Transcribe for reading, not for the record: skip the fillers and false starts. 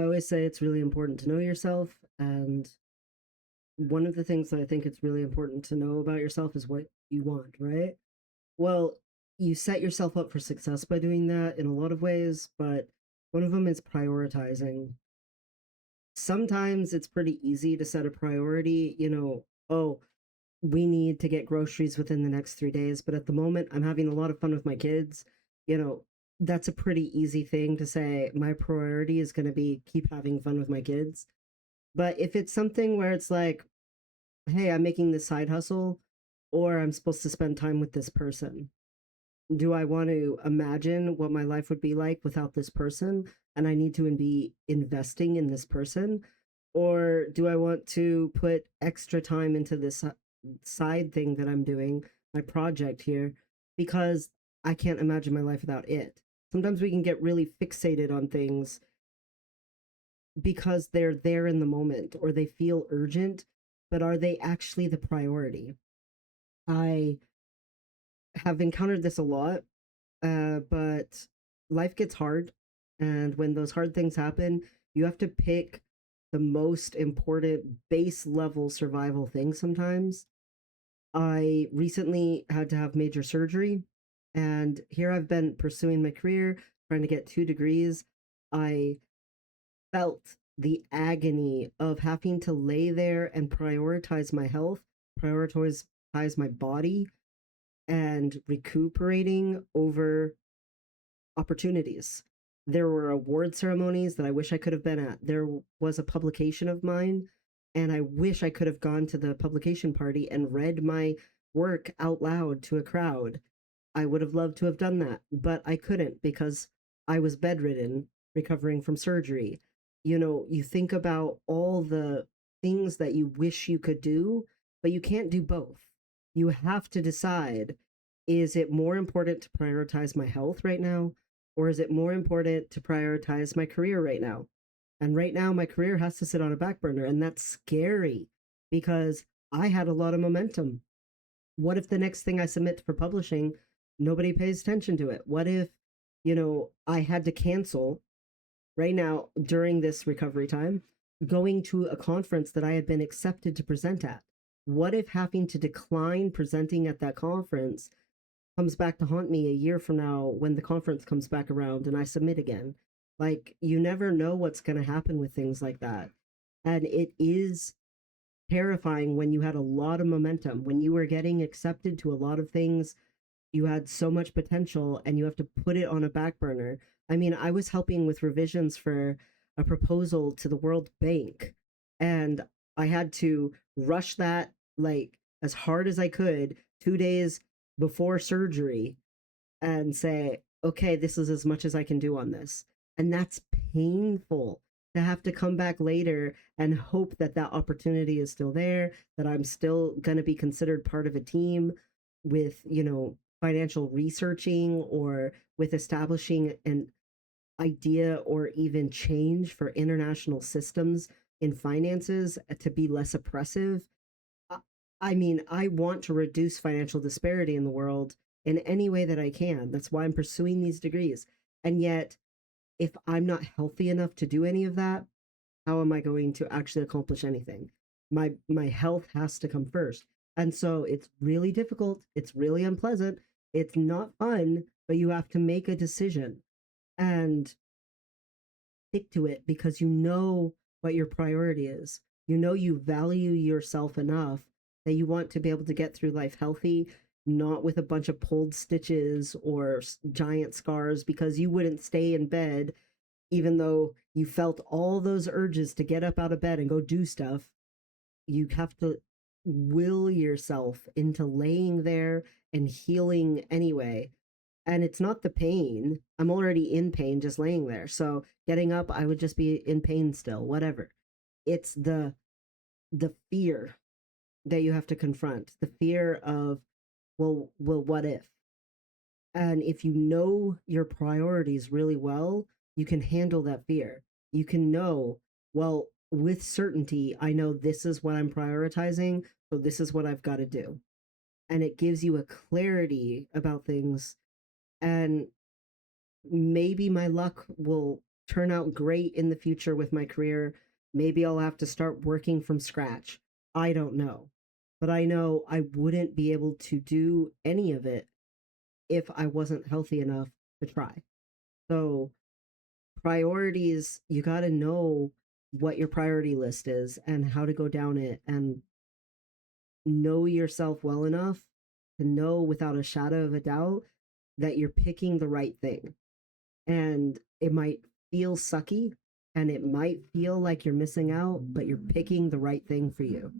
I always say it's really important to know yourself. And one of the things that I think it's really important to know about yourself is what you want, right? Well, you set yourself up for success by doing that in a lot of ways, but one of them is prioritizing. Sometimes it's pretty easy to set a priority, oh, we need to get groceries within the next 3 days. But at the moment, I'm having a lot of fun with my kids. You know, that's a pretty easy thing to say. My priority is going to be keep having fun with my kids. But if it's something where it's like, hey, I'm making this side hustle, or I'm supposed to spend time with this person, do I want to imagine what my life would be like without this person? And I need to be investing in this person? Or do I want to put extra time into this side thing that I'm doing, my project here, because I can't imagine my life without it? Sometimes we can get really fixated on things because they're there in the moment or they feel urgent, but are they actually the priority? I have encountered this a lot, but life gets hard. And when those hard things happen, you have to pick the most important base level survival thing sometimes. I recently had to have major surgery, and here I've been pursuing my career, trying to get 2 degrees. I felt the agony of having to lay there and prioritize my health, prioritize my body, and recuperating over opportunities. There were award ceremonies that I wish I could have been at. There was a publication of mine, and I wish I could have gone to the publication party and read my work out loud to a crowd. I would have loved to have done that, but I couldn't because I was bedridden, recovering from surgery. You think about all the things that you wish you could do, but you can't do both. You have to decide, is it more important to prioritize my health right now, or is it more important to prioritize my career right now? And right now, my career has to sit on a back burner, and that's scary because I had a lot of momentum. What if the next thing I submit for publishing, nobody pays attention to it? What if, I had to cancel right now during this recovery time going to a conference that I had been accepted to present at? What if having to decline presenting at that conference comes back to haunt me a year from now when the conference comes back around and I submit again? Like, you never know what's going to happen with things like that. And it is terrifying when you had a lot of momentum, when you were getting accepted to a lot of things, you had so much potential and you have to put it on a back burner. I mean, I was helping with revisions for a proposal to the World Bank, and I had to rush that like as hard as I could 2 days before surgery and say, okay, this is as much as I can do on this. And that's painful to have to come back later and hope that that opportunity is still there, that I'm still going to be considered part of a team with, financial researching or with establishing an idea or even change for international systems in finances to be less oppressive. I mean, I want to reduce financial disparity in the world in any way that I can. That's why I'm pursuing these degrees. And yet, if I'm not healthy enough to do any of that, how am I going to actually accomplish anything? My health has to come first. And so it's really difficult, it's really unpleasant, it's not fun, but you have to make a decision and stick to it because you know what your priority is. You know you value yourself enough that you want to be able to get through life healthy, not with a bunch of pulled stitches or giant scars, because you wouldn't stay in bed even though you felt all those urges to get up out of bed and go do stuff. You have to will yourself into laying there and healing anyway. And it's not the pain. I'm already in pain just laying there. So getting up, I would just be in pain still, whatever. It's the fear that you have to confront. The fear of, well, what if? And if you know your priorities really well, you can handle that fear. You can know, well, with certainty, I know this is what I'm prioritizing, so this is what I've got to do. And it gives you a clarity about things. And maybe my luck will turn out great in the future with my career. Maybe I'll have to start working from scratch. I don't know. But I know I wouldn't be able to do any of it if I wasn't healthy enough to try. So, priorities, you got to know what your priority list is and how to go down it and know yourself well enough to know without a shadow of a doubt that you're picking the right thing. And it might feel sucky and it might feel like you're missing out, but you're picking the right thing for you.